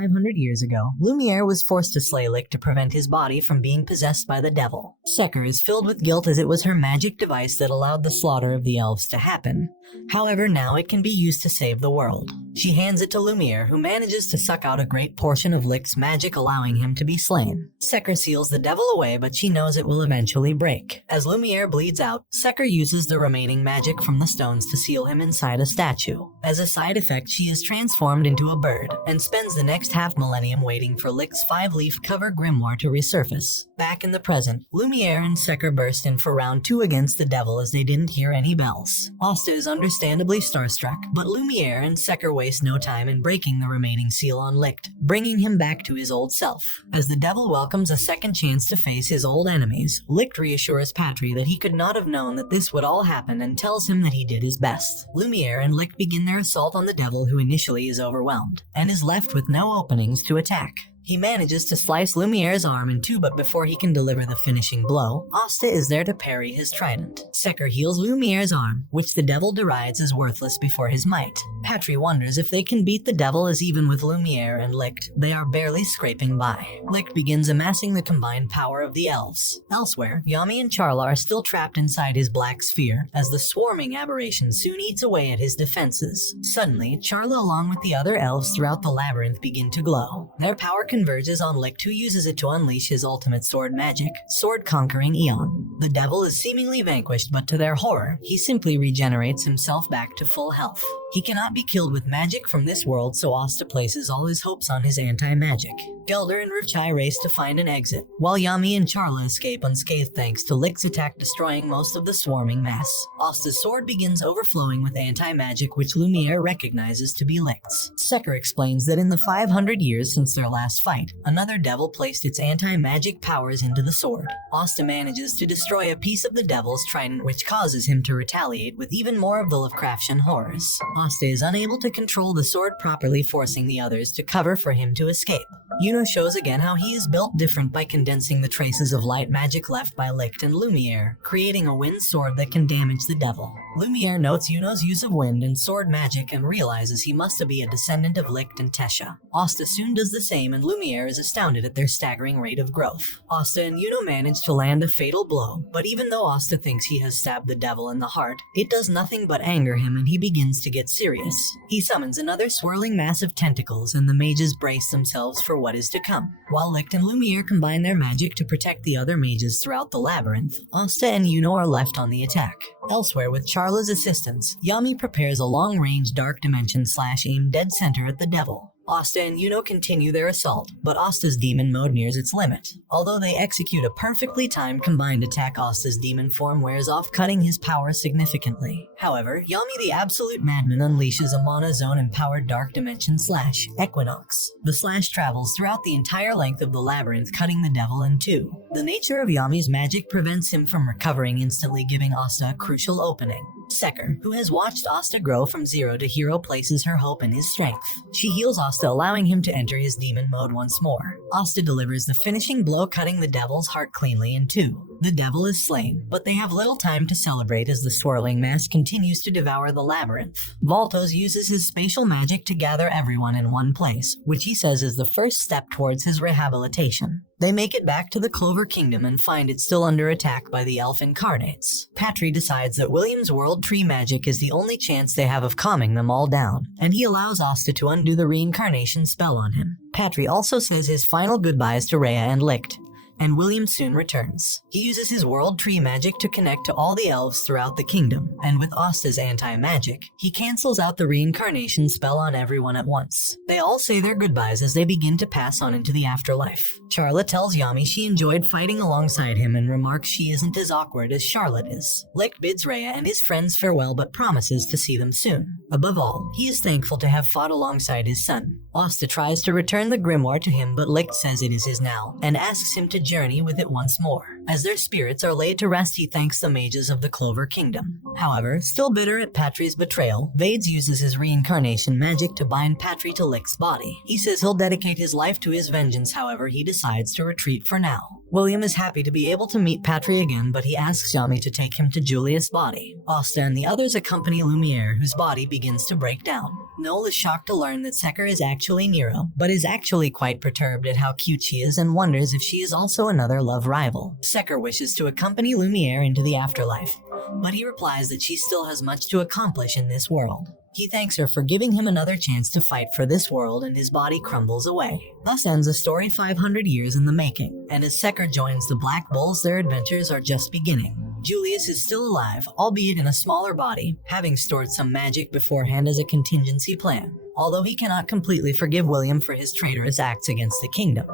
500 years ago, Lumiere was forced to slay Lick to prevent his body from being possessed by the devil. Secker is filled with guilt as it was her magic device that allowed the slaughter of the elves to happen. However, now it can be used to save the world. She hands it to Lumiere, who manages to suck out a great portion of Lick's magic, allowing him to be slain. Secker seals the devil away, but she knows it will eventually break. As Lumiere bleeds out, Secker uses the remaining magic from the stones to seal him inside a statue. As a side effect, she is transformed into a bird, and spends the next half-millennium waiting for Lick's 5-leaf cover grimoire to resurface. Back in the present, Lumiere and Secker burst in for round 2 against the devil as they didn't hear any bells. Asta is understandably starstruck, but Lumiere and Secker waste no time in breaking the remaining seal on Licht, bringing him back to his old self. As the devil welcomes a second chance to face his old enemies, Licht reassures Patry that he could not have known that this would all happen and tells him that he did his best. Lumiere and Licht begin their assault on the devil, who initially is overwhelmed, and is left with no openings to attack. He manages to slice Lumiere's arm in two, but before he can deliver the finishing blow, Asta is there to parry his trident. Secker heals Lumiere's arm, which the devil derides as worthless before his might. Patry wonders if they can beat the devil, as even with Lumiere and Licht, they are barely scraping by. Licht begins amassing the combined power of the elves. Elsewhere, Yami and Charla are still trapped inside his black sphere, as the swarming aberration soon eats away at his defenses. Suddenly, Charla along with the other elves throughout the labyrinth begin to glow. Their power converges on Licht, who uses it to unleash his ultimate sword magic, sword-conquering Eon. The devil is seemingly vanquished, but to their horror, he simply regenerates himself back to full health. He cannot be killed with magic from this world, so Asta places all his hopes on his anti-magic. Gelder and Ruchai race to find an exit, while Yami and Charla escape unscathed thanks to Licht's attack, destroying most of the swarming mass. Asta's sword begins overflowing with anti-magic, which Lumiere recognizes to be Licht's. Secker explains that in the 500 years since their last fight, another devil placed its anti-magic powers into the sword. Asta manages to destroy a piece of the devil's trident, which causes him to retaliate with even more of the Lovecraftian horrors. Asta is unable to control the sword properly, forcing the others to cover for him to escape. Yuno shows again how he is built different by condensing the traces of light magic left by Licht and Lumiere, creating a wind sword that can damage the devil. Lumiere notes Yuno's use of wind and sword magic and realizes he must be a descendant of Licht and Tesha. Asta soon does the same, and Lumiere is astounded at their staggering rate of growth. Asta and Yuno manage to land a fatal blow, but even though Asta thinks he has stabbed the devil in the heart, it does nothing but anger him, and he begins to get serious. He summons another swirling mass of tentacles, and the mages brace themselves for what is to come. While Licht and Lumiere combine their magic to protect the other mages throughout the labyrinth, Asta and Yuno are left on the attack. Elsewhere, with Charla's assistance, Yami prepares a long-range dark dimension/aim dead center at the devil. Asta and Yuno continue their assault, but Asta's demon mode nears its limit. Although they execute a perfectly timed combined attack, Asta's demon form wears off, cutting his power significantly. However, Yami the Absolute Madman unleashes a Mana Zone-empowered dark dimension/Equinox. The slash travels throughout the entire length of the labyrinth, cutting the devil in two. The nature of Yami's magic prevents him from recovering instantly, giving Asta a crucial opening. Secker, who has watched Asta grow from zero to hero, places her hope in his strength. She heals Asta, allowing him to enter his demon mode once more. Asta delivers the finishing blow, cutting the devil's heart cleanly in two. The devil is slain, but they have little time to celebrate as the swirling mass continues to devour the labyrinth. Voltos uses his spatial magic to gather everyone in one place, which he says is the first step towards his rehabilitation. They make it back to the Clover Kingdom and find it still under attack by the elf incarnates. Patry decides that William's world tree magic is the only chance they have of calming them all down, and he allows Asta to undo the reincarnation spell on him. Patry also says his final goodbyes to Rhea and Licht, and William soon returns. He uses his world tree magic to connect to all the elves throughout the kingdom, and with Asta's anti-magic, he cancels out the reincarnation spell on everyone at once. They all say their goodbyes as they begin to pass on into the afterlife. Charla tells Yami she enjoyed fighting alongside him and remarks she isn't as awkward as Charlotte is. Licht bids Rhea and his friends farewell, but promises to see them soon. Above all, he is thankful to have fought alongside his son. Asta tries to return the grimoire to him, but Licht says it is his now, and asks him to journey with it once more. As their spirits are laid to rest, he thanks the mages of the Clover Kingdom. However, still bitter at Patri's betrayal, Vades uses his reincarnation magic to bind Patri to Lick's body. He says he'll dedicate his life to his vengeance, however he decides to retreat for now. William is happy to be able to meet Patri again, but he asks Yami to take him to Julius' body. Asta and the others accompany Lumiere, whose body begins to break down. Noel is shocked to learn that Secker is actually Nero, but is actually quite perturbed at how cute she is and wonders if she is also another love rival. Secker wishes to accompany Lumiere into the afterlife, but he replies that she still has much to accomplish in this world. He thanks her for giving him another chance to fight for this world, and his body crumbles away. Thus ends a story 500 years in the making, and as Secker joins the Black Bulls, their adventures are just beginning. Julius is still alive, albeit in a smaller body, having stored some magic beforehand as a contingency plan. Although he cannot completely forgive William for his traitorous acts against the kingdom,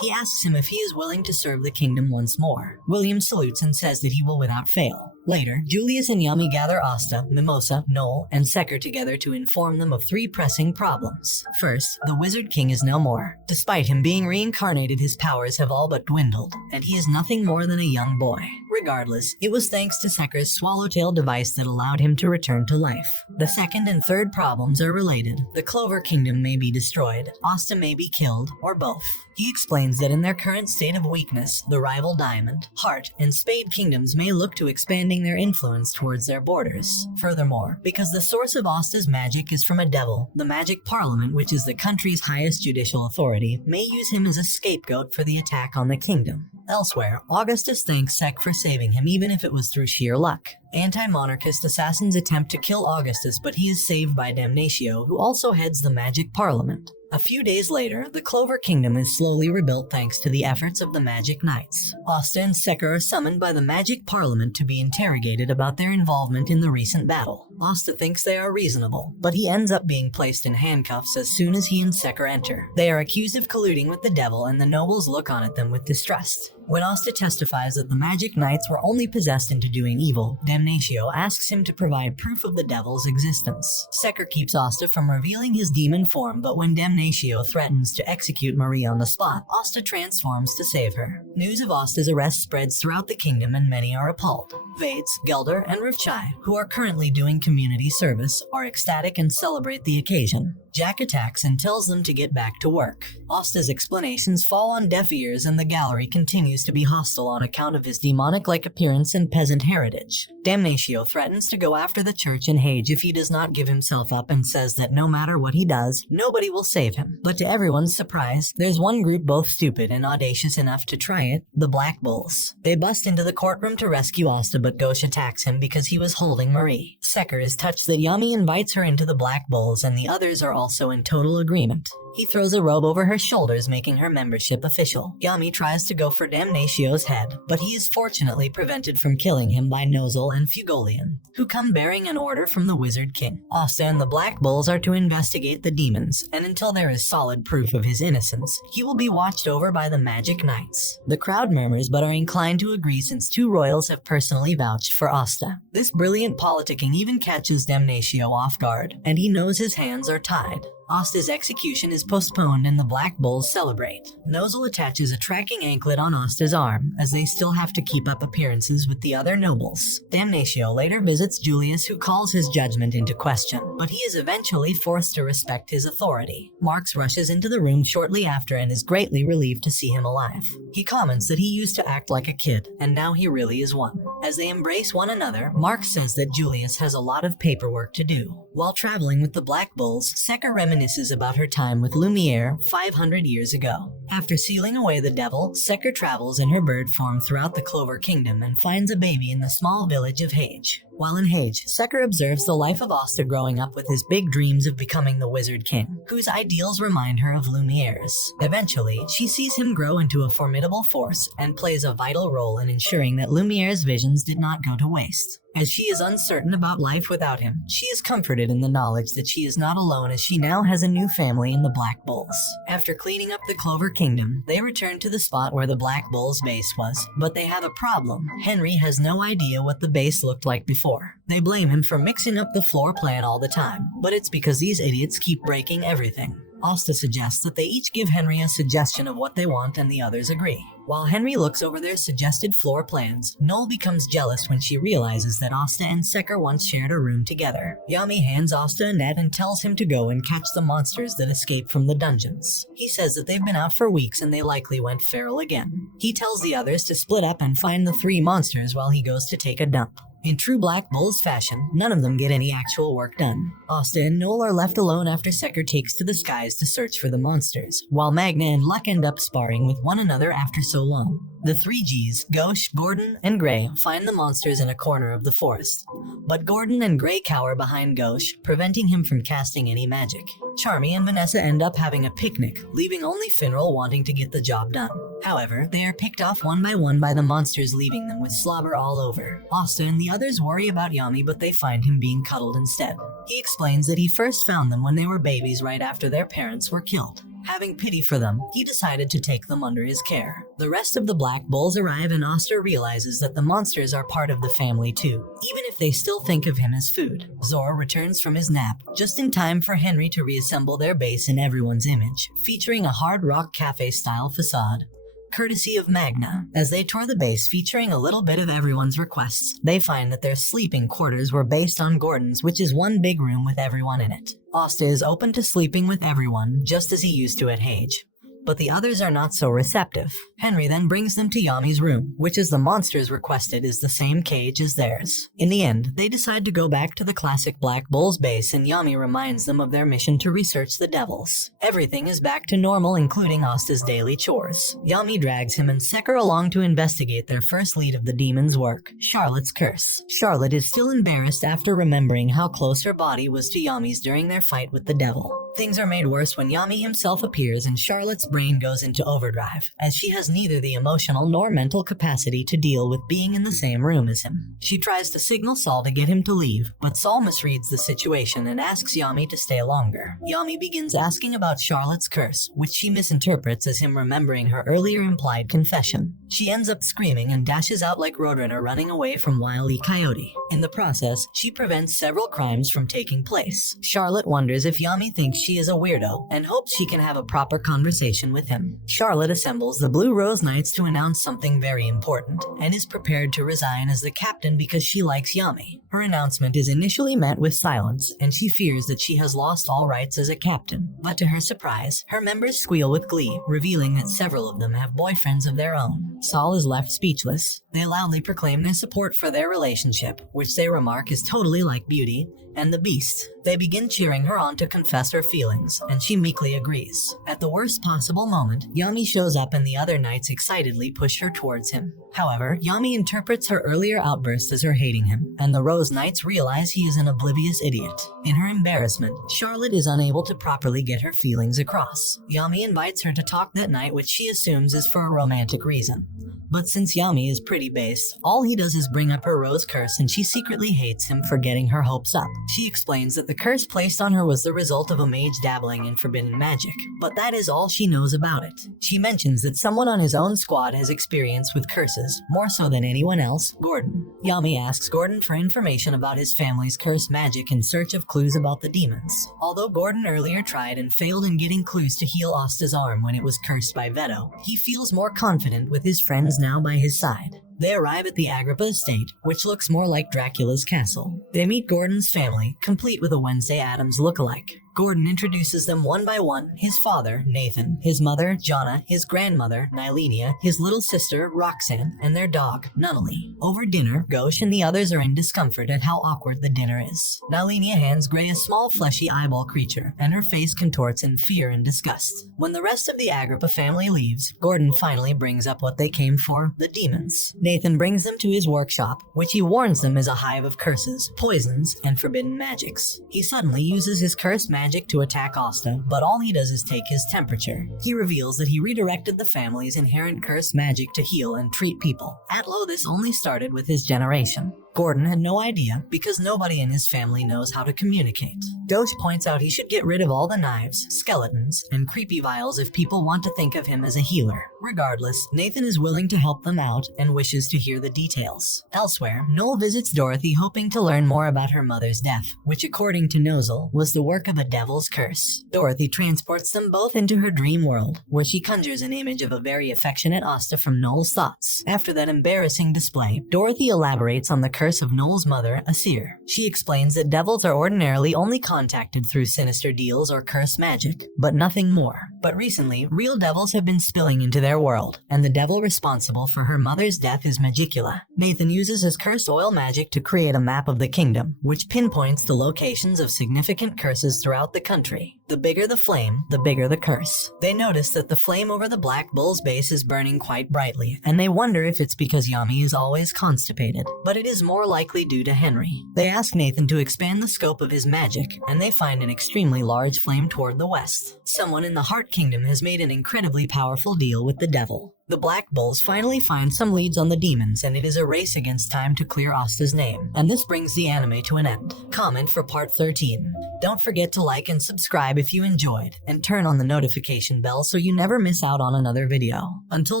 he asks him if he is willing to serve the kingdom once more. William salutes and says that he will without fail. Later, Julius and Yami gather Asta, Mimosa, Noel, and Secker together to inform them of 3 pressing problems. First, the Wizard King is no more. Despite him being reincarnated, his powers have all but dwindled, and he is nothing more than a young boy. Regardless, it was thanks to Secker's swallowtail device that allowed him to return to life. The second and third problems are related. The Clover Kingdom may be destroyed, Asta may be killed, or both. He explains that in their current state of weakness, the rival Diamond, Heart, and Spade kingdoms may look to expanding their influence towards their borders. Furthermore, because the source of Asta's magic is from a devil, the Magic Parliament, which is the country's highest judicial authority, may use him as a scapegoat for the attack on the kingdom. Elsewhere, Augustus thanks Sec for saving him, even if it was through sheer luck. Anti-monarchist assassins attempt to kill Augustus, but he is saved by Damnatio, who also heads the Magic Parliament. A few days later, the Clover Kingdom is slowly rebuilt thanks to the efforts of the Magic Knights. Asta and Secker are summoned by the Magic Parliament to be interrogated about their involvement in the recent battle. Asta thinks they are reasonable, but he ends up being placed in handcuffs as soon as he and Secker enter. They are accused of colluding with the devil, and the nobles look on at them with distrust. When Asta testifies that the Magic Knights were only possessed into doing evil, Damnatio asks him to provide proof of the devil's existence. Secker keeps Asta from revealing his demon form, but when Damnatio threatens to execute Marie on the spot, Asta transforms to save her. News of Asta's arrest spreads throughout the kingdom, and many are appalled. Vades, Gelder, and Rufchai, who are currently doing community service, are ecstatic and celebrate the occasion. Jack attacks and tells them to get back to work. Asta's explanations fall on deaf ears, and the gallery continues to be hostile on account of his demonic-like appearance and peasant heritage. Damnatio threatens to go after the church and Hage if he does not give himself up, and says that no matter what he does, nobody will save him. But to everyone's surprise, there's one group both stupid and audacious enough to try it: the Black Bulls. They bust into the courtroom to rescue Asta, but Gauche attacks him because he was holding Marie. Secker is touched that Yami invites her into the Black Bulls, and the others are also in total agreement. He throws a robe over her shoulders, making her membership official. Yami tries to go for Damnatio's head, but he is fortunately prevented from killing him by Nozel and Fugolian, who come bearing an order from the Wizard King. Asta and the Black Bulls are to investigate the demons, and until there is solid proof of his innocence, he will be watched over by the Magic Knights. The crowd murmurs but are inclined to agree, since 2 royals have personally vouched for Asta. This brilliant politicking even catches Damnatio off guard, and he knows his hands are tied. Asta's execution is postponed and the Black Bulls celebrate. Nozel attaches a tracking anklet on Asta's arm, as they still have to keep up appearances with the other nobles. Damnatio later visits Julius, who calls his judgment into question, but he is eventually forced to respect his authority. Marx rushes into the room shortly after and is greatly relieved to see him alive. He comments that he used to act like a kid, and now he really is one. As they embrace one another, Marx says that Julius has a lot of paperwork to do. While traveling with the Black Bulls, Secker reminisces about her time with Lumiere 500 years ago. After sealing away the devil, Secker travels in her bird form throughout the Clover Kingdom and finds a baby in the small village of Hage. While in Hage, Secker observes the life of Asta growing up with his big dreams of becoming the Wizard King, whose ideals remind her of Lumiere's. Eventually, she sees him grow into a formidable force and plays a vital role in ensuring that Lumiere's visions did not go to waste. As she is uncertain about life without him, she is comforted in the knowledge that she is not alone, as she now has a new family in the Black Bulls. After cleaning up the Clover Kingdom, they return to the spot where the Black Bulls' base was, but they have a problem. Henry has no idea what the base looked like before. They blame him for mixing up the floor plan all the time, but it's because these idiots keep breaking everything. Asta suggests that they each give Henry a suggestion of what they want and the others agree. While Henry looks over their suggested floor plans, Noel becomes jealous when she realizes that Asta and Secker once shared a room together. Yami hands Asta a net and tells him to go and catch the monsters that escaped from the dungeons. He says that they've been out for weeks and they likely went feral again. He tells the others to split up and find the 3 monsters while he goes to take a dump. In true Black Bulls fashion, none of them get any actual work done. Asta and Noel are left alone after Secker takes to the skies to search for the monsters, while Magna and Luck end up sparring with one another after so long. The 3 Gs, Gauche, Gordon, and Gray, find the monsters in a corner of the forest. But Gordon and Gray cower behind Gauche, preventing him from casting any magic. Charmy and Vanessa end up having a picnic, leaving only Finral wanting to get the job done. However, they are picked off one by one by the monsters, leaving them with slobber all over. Asta and the others worry about Yami, but they find him being cuddled instead. He explains that he first found them when they were babies right after their parents were killed. Having pity for them, he decided to take them under his care. The rest of the Black Bulls arrive and Asta realizes that the monsters are part of the family too, even if they still think of him as food. Zor returns from his nap, just in time for Henry to reassemble their base in everyone's image, featuring a hard rock cafe-style facade. Courtesy of Magna. As they tour the base featuring a little bit of everyone's requests, they find that their sleeping quarters were based on Gordon's, which is one big room with everyone in it. Asta is open to sleeping with everyone, just as he used to at Hage. But the others are not so receptive. Henry then brings them to Yami's room, which as the monsters requested is the same cage as theirs. In the end, they decide to go back to the classic Black Bulls base and Yami reminds them of their mission to research the devils. Everything is back to normal, including Asta's daily chores. Yami drags him and Secker along to investigate their first lead of the demon's work, Charlotte's curse. Charlotte is still embarrassed after remembering how close her body was to Yami's during their fight with the devil. Things are made worse when Yami himself appears and Charlotte's brain goes into overdrive, as she has neither the emotional nor mental capacity to deal with being in the same room as him. She tries to signal Saul to get him to leave, but Saul misreads the situation and asks Yami to stay longer. Yami begins asking about Charlotte's curse, which she misinterprets as him remembering her earlier implied confession. She ends up screaming and dashes out like Roadrunner, running away from Wile E. Coyote. In the process, she prevents several crimes from taking place. Charlotte wonders if Yami thinks she is a weirdo and hopes she can have a proper conversation with him. Charlotte assembles the Blue Rose Knights to announce something very important and is prepared to resign as the captain because she likes Yami. Her announcement is initially met with silence and she fears that she has lost all rights as a captain. But to her surprise, her members squeal with glee, revealing that several of them have boyfriends of their own. Saul is left speechless. They loudly proclaim their support for their relationship, which they remark is totally like Beauty and the Beast. They begin cheering her on to confess her feelings, and she meekly agrees. At the worst possible moment, Yami shows up and the other knights excitedly push her towards him. However, Yami interprets her earlier outburst as her hating him, and the Rose Knights realize he is an oblivious idiot. In her embarrassment, Charlotte is unable to properly get her feelings across. Yami invites her to talk that night, which she assumes is for a romantic reason. But since Yami is pretty base, all he does is bring up her rose curse and she secretly hates him for getting her hopes up. She explains that the curse placed on her was the result of a mage dabbling in forbidden magic, but that is all she knows about it. She mentions that someone on his own squad has experience with curses, more so than anyone else, Gordon. Yami asks Gordon for information about his family's cursed magic in search of clues about the demons. Although Gordon earlier tried and failed in getting clues to heal Asta's arm when it was cursed by Veto, he feels more confident with his friends now by his side. They arrive at the Agrippa estate, which looks more like Dracula's castle. They meet Gordon's family, complete with a Wednesday Addams look-alike. Gordon introduces them one by one: his father, Nathan, his mother, Jonna, his grandmother, Nylenia, his little sister, Roxanne, and their dog, Nunnally. Over dinner, Gauche and the others are in discomfort at how awkward the dinner is. Nylenia hands Gray a small fleshy eyeball creature, and her face contorts in fear and disgust. When the rest of the Agrippa family leaves, Gordon finally brings up what they came for: the demons. Nathan brings them to his workshop, which he warns them is a hive of curses, poisons, and forbidden magics. He suddenly uses his cursed magic to attack Asta, but all he does is take his temperature. He reveals that he redirected the family's inherent cursed magic to heal and treat people. At low, this only started with his generation. Gordon had no idea because nobody in his family knows how to communicate. Doge points out he should get rid of all the knives, skeletons, and creepy vials if people want to think of him as a healer. Regardless, Nathan is willing to help them out and wishes to hear the details. Elsewhere, Noel visits Dorothy hoping to learn more about her mother's death, which according to Nozel was the work of a devil's curse. Dorothy transports them both into her dream world, where she conjures an image of a very affectionate Asta from Noel's thoughts. After that embarrassing display, Dorothy elaborates on the curse of Noel's mother, Asir. She explains that devils are ordinarily only contacted through sinister deals or curse magic, but nothing more. But recently, real devils have been spilling into their world, and the devil responsible for her mother's death is Magicula. Nathan uses his cursed oil magic to create a map of the kingdom, which pinpoints the locations of significant curses throughout the country. The bigger the flame, the bigger the curse. They notice that the flame over the Black Bull's base is burning quite brightly, and they wonder if it's because Yami is always constipated, but it is more likely due to Henry. They ask Nathan to expand the scope of his magic, and they find an extremely large flame toward the west. Someone in the Heart Kingdom has made an incredibly powerful deal with the devil. The Black Bulls finally find some leads on the demons, and it is a race against time to clear Asta's name. And this brings the anime to an end. Comment for part 13. Don't forget to like and subscribe if you enjoyed, and turn on the notification bell so you never miss out on another video. Until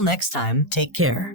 next time, take care.